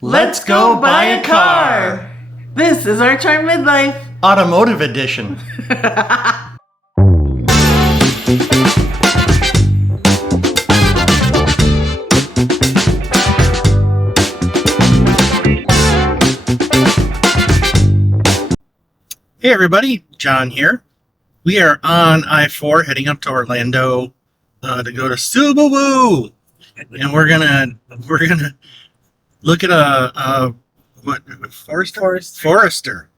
Let's go buy a car! This is our Charm Midlife. Automotive edition. Hey everybody, John here. We are on I-4 heading up to Orlando to go to Subaru, and we're gonna look at a Forester.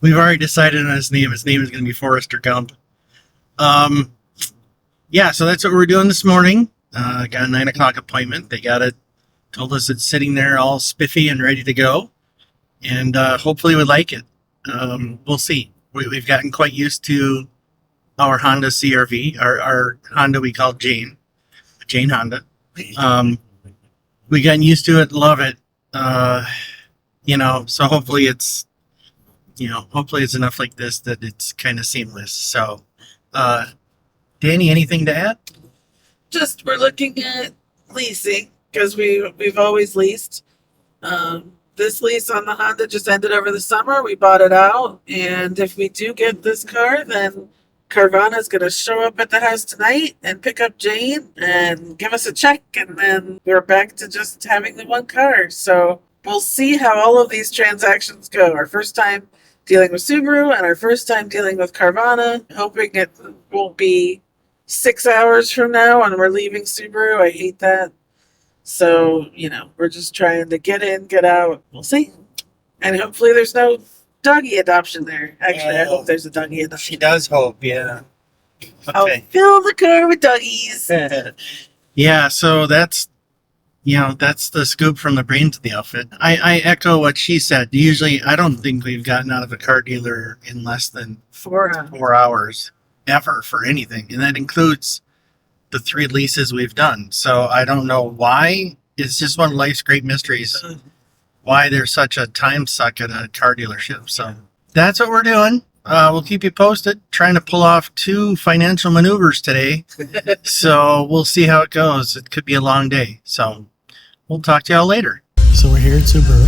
We've already decided on his name. His name is gonna be Forrester Gump. So that's what we're doing this morning. Got a 9 o'clock appointment. They got it. Told us it's sitting there all spiffy and ready to go. And hopefully we like it. We'll see. We've gotten quite used to our Honda CR-V, our Honda we call Jane Honda. We gotten used to it, love it. So hopefully it's enough like this that it's kind of seamless. So, Danny, anything to add? Just we're looking at leasing because we've always leased. This lease on the Honda just ended over the summer. We bought it out, and if we do get this car, then Carvana is going to show up at the house tonight and pick up Jane and give us a check, and then we're back to just having the one car. So we'll see how all of these transactions go. Our first time dealing with Subaru and our first time dealing with Carvana, hoping it won't be 6 hours from now and we're leaving Subaru. I hate that. So, we're just trying to get in, get out. We'll see. And hopefully there's no doggy adoption there. Actually, I hope there's a doggy adoption. She does hope, yeah. Okay. I'll fill the car with doggies. Yeah, so that's the scoop from the brains of the outfit. I echo what she said. Usually, I don't think we've gotten out of a car dealer in less than 4 hours ever for anything. And that includes the 3 leases we've done. So I don't know why. It's just one of life's great mysteries why there's such a time suck at a car dealership. So that's what we're doing. We'll keep you posted. Trying to pull off 2 financial maneuvers today. So we'll see how it goes. It could be a long day. So we'll talk to y'all later. So we're here at Subaru,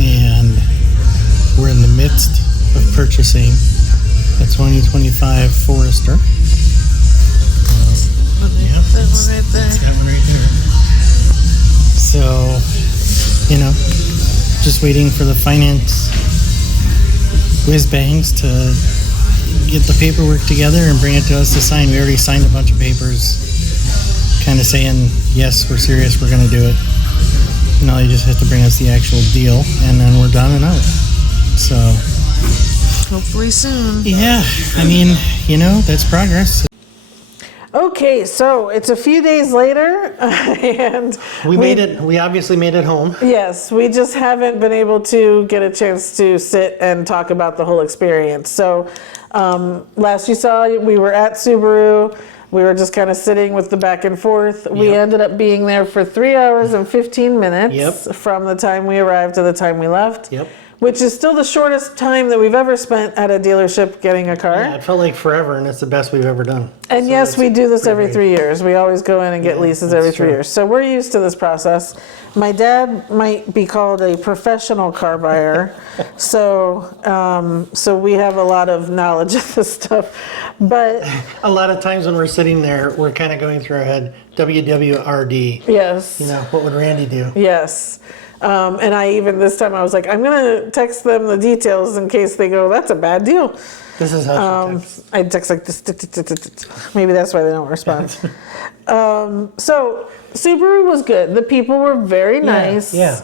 and we're in the midst of purchasing a 2025 Forester. That's that one right there. So, just waiting for the finance whiz bangs to get the paperwork together and bring it to us to sign. We already signed a bunch of papers kind of saying, yes, we're serious, we're going to do it. Now you just have to bring us the actual deal, and then we're done and out. So, Hopefully soon. yeah, that's progress. Okay, so it's a few days later, and We obviously made it home. yes, we just haven't been able to get a chance to sit and talk about the whole experience. So last you saw, we were at Subaru. We were just kind of sitting with the back and forth. We ended up being there for 3 hours and 15 minutes from the time we arrived to the time we left. Yep. Which is still the shortest time that we've ever spent at a dealership getting a car. Yeah, it felt like forever, and it's the best we've ever done. And so yes, we do this every great. 3 years. We always go in and get leases every 3 years. So we're used to this process. My dad might be called a professional car buyer. So we have a lot of knowledge of this stuff. But a lot of times when we're sitting there, we're kind of going through our head, WWRD. yes. What would Randy do? Yes. And this time I was like, I'm going to text them the details in case they go, that's a bad deal. This is how she texts. I text like this. Maybe that's why they don't respond. So Subaru was good. The people were very nice. Yeah.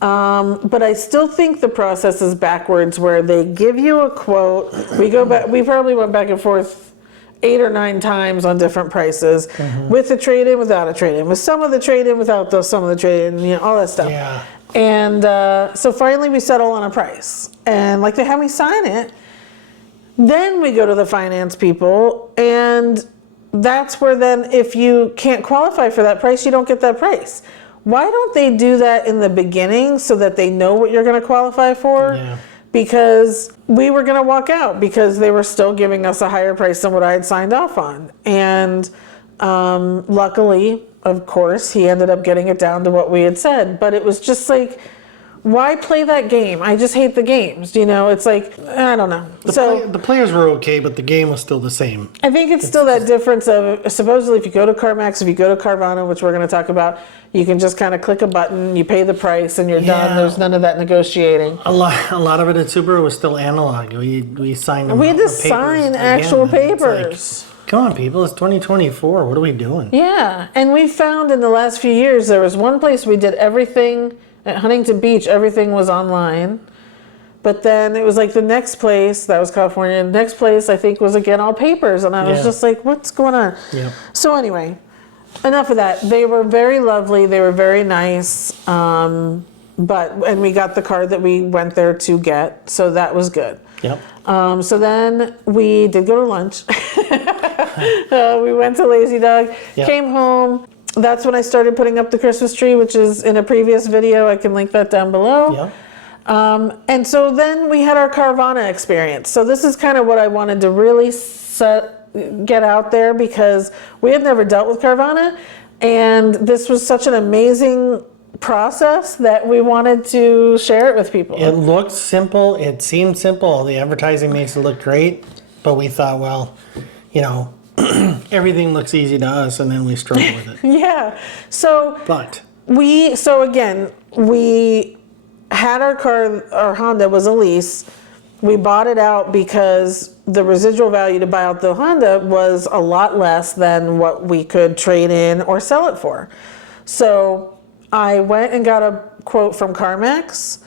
But I still think the process is backwards, where they give you a quote. We go back. We probably went back and forth 8 or 9 times on different prices, with the trade-in, without a trade-in, with some of the trade-in, without some of the trade-in, all that stuff. Yeah. And so finally we settle on a price, and like they have me sign it. Then we go to the finance people, and that's where then if you can't qualify for that price, you don't get that price. Why don't they do that in the beginning so that they know what you're going to qualify for? Yeah. Because we were going to walk out because they were still giving us a higher price than what I had signed off on. And luckily, of course, he ended up getting it down to what we had said. But it was just like, why play that game? I just hate the games. It's like, I don't know. The players were okay, but the game was still the same. I think it's still that difference of, supposedly if you go to CarMax, if you go to Carvana, which we're going to talk about, you can just kind of click a button, you pay the price, and you're done. There's none of that negotiating. A lot of it at Subaru was still analog. We signed them. We had to sign actual papers. Come on, people, it's 2024. What are we doing? Yeah, and we found in the last few years, there was one place we did everything, at Huntington Beach, everything was online. But then it was like the next place, that was California, the next place I think was again all papers. And I was just like, what's going on? Yeah. So anyway, enough of that. They were very lovely. They were very nice. And we got the car that we went there to get. So that was good. Yep. So then we did go to lunch. We went to Lazy Dog, came home. That's when I started putting up the Christmas tree, which is in a previous video. I can link that down below. Yep. And so then we had our Carvana experience. So this is kind of what I wanted to really get out there, because we had never dealt with Carvana. And this was such an amazing process that we wanted to share it with people. It looked simple. It seemed simple. The advertising makes it look great. But we thought, well, everything looks easy to us, and then we struggle with it. Yeah. So we had our car, our Honda was a lease. We bought it out because the residual value to buy out the Honda was a lot less than what we could trade in or sell it for. So I went and got a quote from CarMax,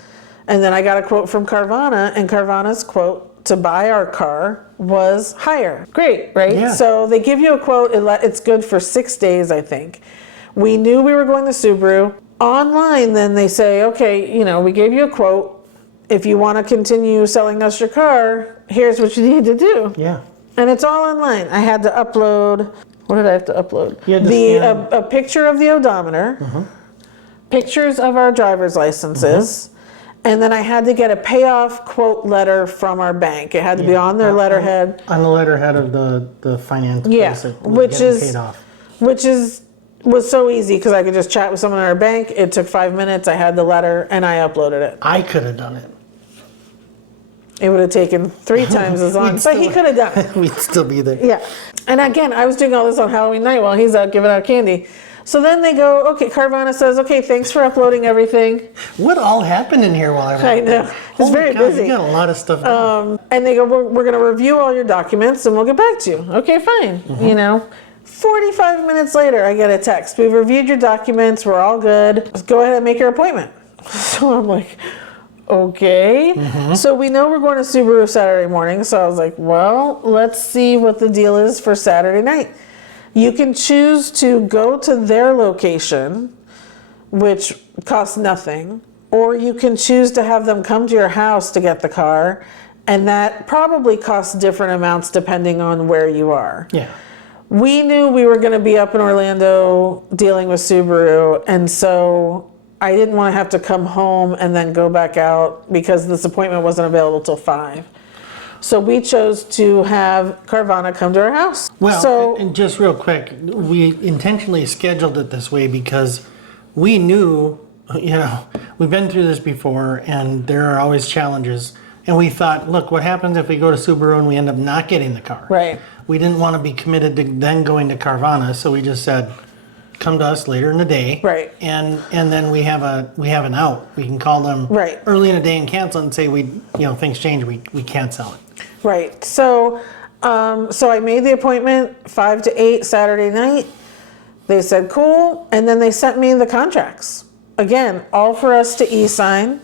and then I got a quote from Carvana, and Carvana's quote to buy our car was higher. Great, right? Yeah. So they give you a quote. It's good for 6 days, I think. We knew we were going to Subaru. Online, then they say, okay, we gave you a quote. If you want to continue selling us your car, here's what you need to do. Yeah. And it's all online. I had to upload, what did I have to upload? A picture of the odometer, pictures of our driver's licenses, and then I had to get a payoff quote letter from our bank. It had to be on their letterhead. On the letterhead of the finance place. Yeah, which paid off. Was so easy because I could just chat with someone at our bank. It took 5 minutes. I had the letter and I uploaded it. I could have done it. It would have taken 3 times as long, but he could have done it. We'd still be there. Yeah. And again, I was doing all this on Halloween night while he's out giving out candy. So then they go, okay, Carvana says, okay, thanks for uploading everything. What all happened in here while I was I know. It's very busy. You got a lot of stuff done. And they go, we're going to review all your documents and we'll get back to you. Okay, fine. 45 minutes later, I get a text. We've reviewed your documents. We're all good. Let's go ahead and make your appointment. So I'm like, okay. So we know we're going to Subaru Saturday morning. So I was like, well, let's see what the deal is for Saturday night. You can choose to go to their location, which costs nothing, or you can choose to have them come to your house to get the car, and that probably costs different amounts depending on where you are. Yeah. We knew we were going to be up in Orlando dealing with Subaru, and so I didn't want to have to come home and then go back out because this appointment wasn't available till 5. So we chose to have Carvana come to our house. Well, and just real quick, we intentionally scheduled it this way because we knew, we've been through this before and there are always challenges. And we thought, look, what happens if we go to Subaru and we end up not getting the car? Right. We didn't want to be committed to then going to Carvana, so we just said, come to us later in the day. Right. And then we have an out. We can call them early in the day and cancel it and say things change, we can't sell it. Right. So I made the appointment 5 to 8 Saturday night. They said cool, and then they sent me the contracts. Again, all for us to e-sign.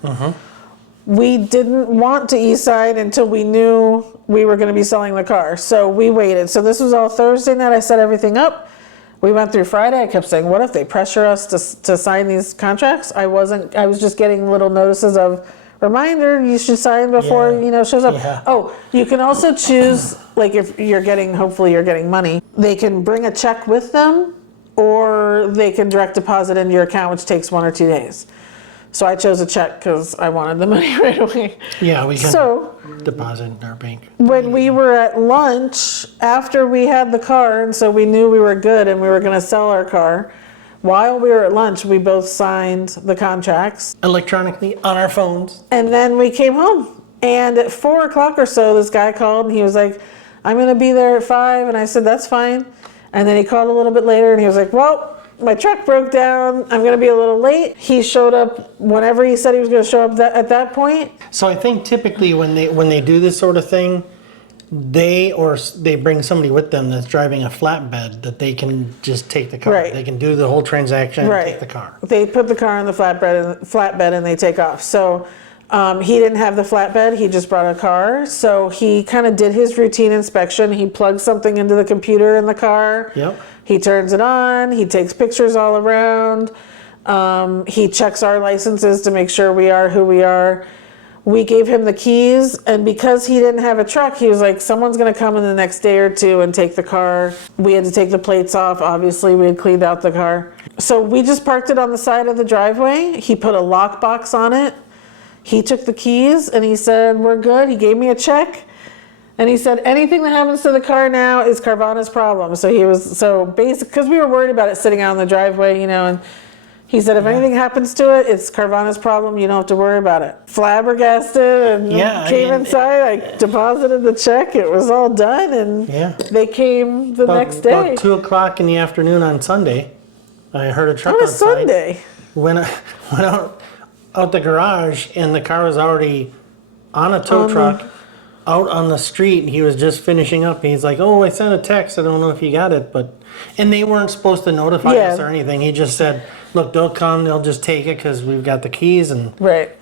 We didn't want to e-sign until we knew we were going to be selling the car. So we waited. So this was all Thursday night. I set everything up. We went through Friday. I kept saying, what if they pressure us to sign these contracts? I was just getting little notices of, reminder, you should sign before, shows up. Yeah. Oh, you can also choose, like if hopefully you're getting money, they can bring a check with them or they can direct deposit into your account, which takes 1 or 2 days. So I chose a check because I wanted the money right away. Yeah, we can deposit in our bank. When we were at lunch, after we had the car, and so we knew we were good and we were going to sell our car, while we were at lunch, we both signed the contracts. Electronically on our phones. And then we came home. And at 4 o'clock or so, this guy called and he was like, I'm going to be there at 5. And I said, that's fine. And then he called a little bit later and he was like, well, my truck broke down. I'm going to be a little late. He showed up whenever he said he was going to show up at that point. So I think typically when they do this sort of thing, they bring somebody with them that's driving a flatbed that they can just take the car. Right. They can do the whole transaction and Right. take the car. They put the car on the flatbed and they take off. So he didn't have the flatbed. He just brought a car. So he kind of did his routine inspection. He plugged something into the computer in the car. Yep. He turns it on. He takes pictures all around. He checks our licenses to make sure we are who we are. We gave him the keys, and because he didn't have a truck, he was like, someone's going to come in the next day or two and take the car. We had to take the plates off. Obviously, we had cleaned out the car. So we just parked it on the side of the driveway. He put a lockbox on it. He took the keys, and he said, we're good. He gave me a check. And he said, anything that happens to the car now is Carvana's problem. So he was, so basic, because we were worried about it sitting out in the driveway, you know, and he said, if anything happens to it, it's Carvana's problem. You don't have to worry about it. Flabbergasted and came inside. I deposited the check. It was all done. And they came the next day. About 2 o'clock in the afternoon on Sunday, I heard a truck On a outside. Sunday? Went out the garage, and the car was already on a tow truck out on the street. And he was just finishing up. He's like, oh, I sent a text. I don't know if you got it. And they weren't supposed to notify us or anything. He just said, look, they'll come. They'll just take it because we've got the keys, and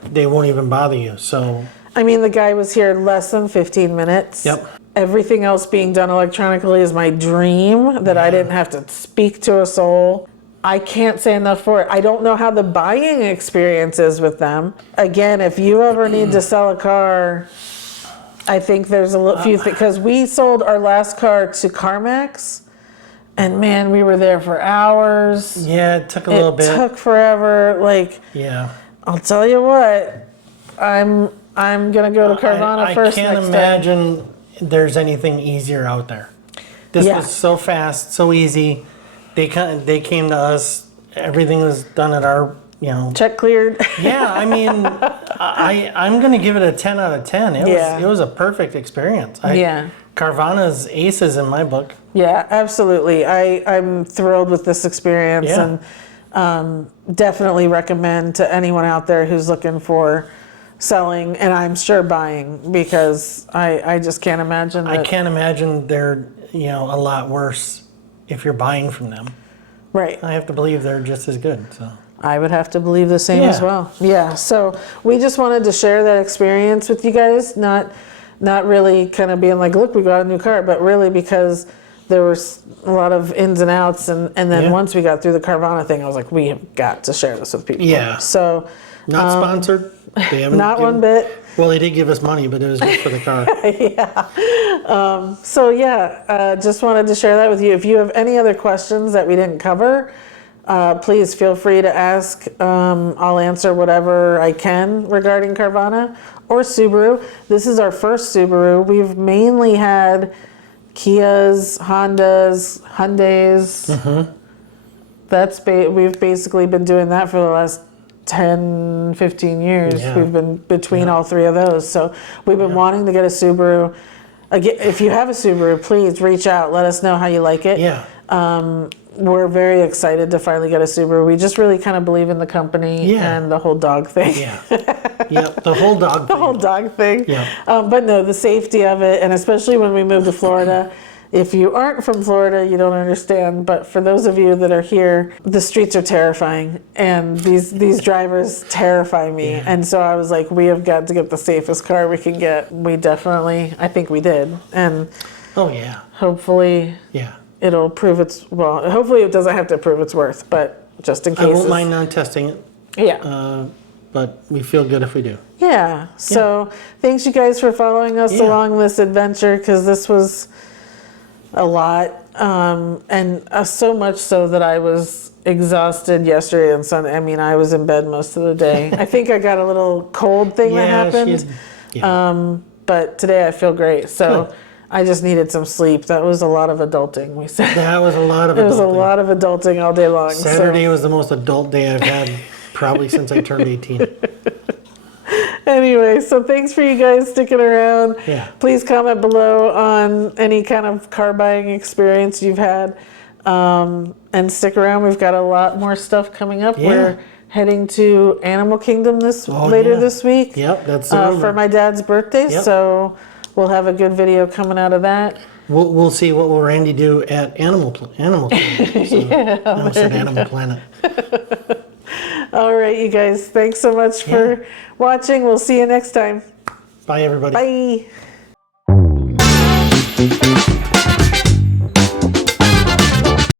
they won't even bother you. So, I mean, the guy was here less than 15 minutes. Yep. Everything else being done electronically is my dream, that I didn't have to speak to a soul. I can't say enough for it. I don't know how the buying experience is with them. Again, if you ever need to sell a car, I think there's a few things, because we sold our last car to CarMax, and man, we were there for hours. Yeah, it took a little bit. It took forever. I'll tell you what, I'm gonna go to Carvana first. I can't imagine there's anything easier out there. This was so fast, so easy. They came to us. Everything was done at our, check cleared. Yeah, I mean, I'm gonna give it a 10 out of 10. It was a perfect experience. Carvana's aces in my book. Yeah, absolutely. I'm thrilled with this experience, and definitely recommend to anyone out there who's looking for selling, and I'm sure buying, because I just can't imagine that. I can't imagine they're a lot worse if you're buying from them. Right. I have to believe they're just as good. So I would have to believe the same as well. Yeah. So we just wanted to share that experience with you guys, not really kind of being like, look, we got a new car, but really because there was a lot of ins and outs, and then once we got through the Carvana thing, I was like, we have got to share this with people. Yeah. So not sponsored. They haven't not one bit. Well, they did give us money, but it was just for the car. Just wanted to share that with you. If you have any other questions that we didn't cover, please feel free to ask. I'll answer whatever I can regarding Carvana or Subaru. This is our first Subaru. We've mainly had Kias, Hondas, Hyundais. We've basically been doing that for the last 10, 15 years. We've been between all three of those. So we've been wanting to get a Subaru. Again, if you have a Subaru, please reach out. Let us know how you like it. We're very excited to finally get a Subaru. We just really kind of believe in the company and the whole dog thing. The whole dog thing. The whole dog thing. But no, the safety of it, and especially when we moved to Florida. If you aren't from Florida, you don't understand. But for those of you that are here, the streets are terrifying, and these drivers terrify me. And so I was like, we have got to get the safest car we can get. We definitely, I think we did, and hopefully, it'll prove hopefully it doesn't have to prove its worth, but just in case. I won't mind non-testing it. But we feel good if we do. So thanks you guys for following us along this adventure, because this was a lot, and so much so that I was exhausted yesterday and Sunday. I mean, I was in bed most of the day. I think I got a little cold thing that happened, but today I feel great. So I just needed some sleep. That was a lot of adulting. We said That was a lot of it was a adulting. lot of adulting all day long. Saturday was the most adult day I've had probably since I turned 18. Anyway, so thanks for you guys sticking around. Yeah. Please comment below on any kind of car buying experience you've had. And stick around. We've got a lot more stuff coming up. Yeah. We're heading to Animal Kingdom later yeah. this week. Yep, that's the for rumor. my dad's birthday. Yep. So we'll have a good video coming out of that. We'll see what will Randy do at Animal Planet. So, I almost said Animal Planet. All right, you guys. Thanks so much for watching. We'll see you next time. Bye, everybody. Bye.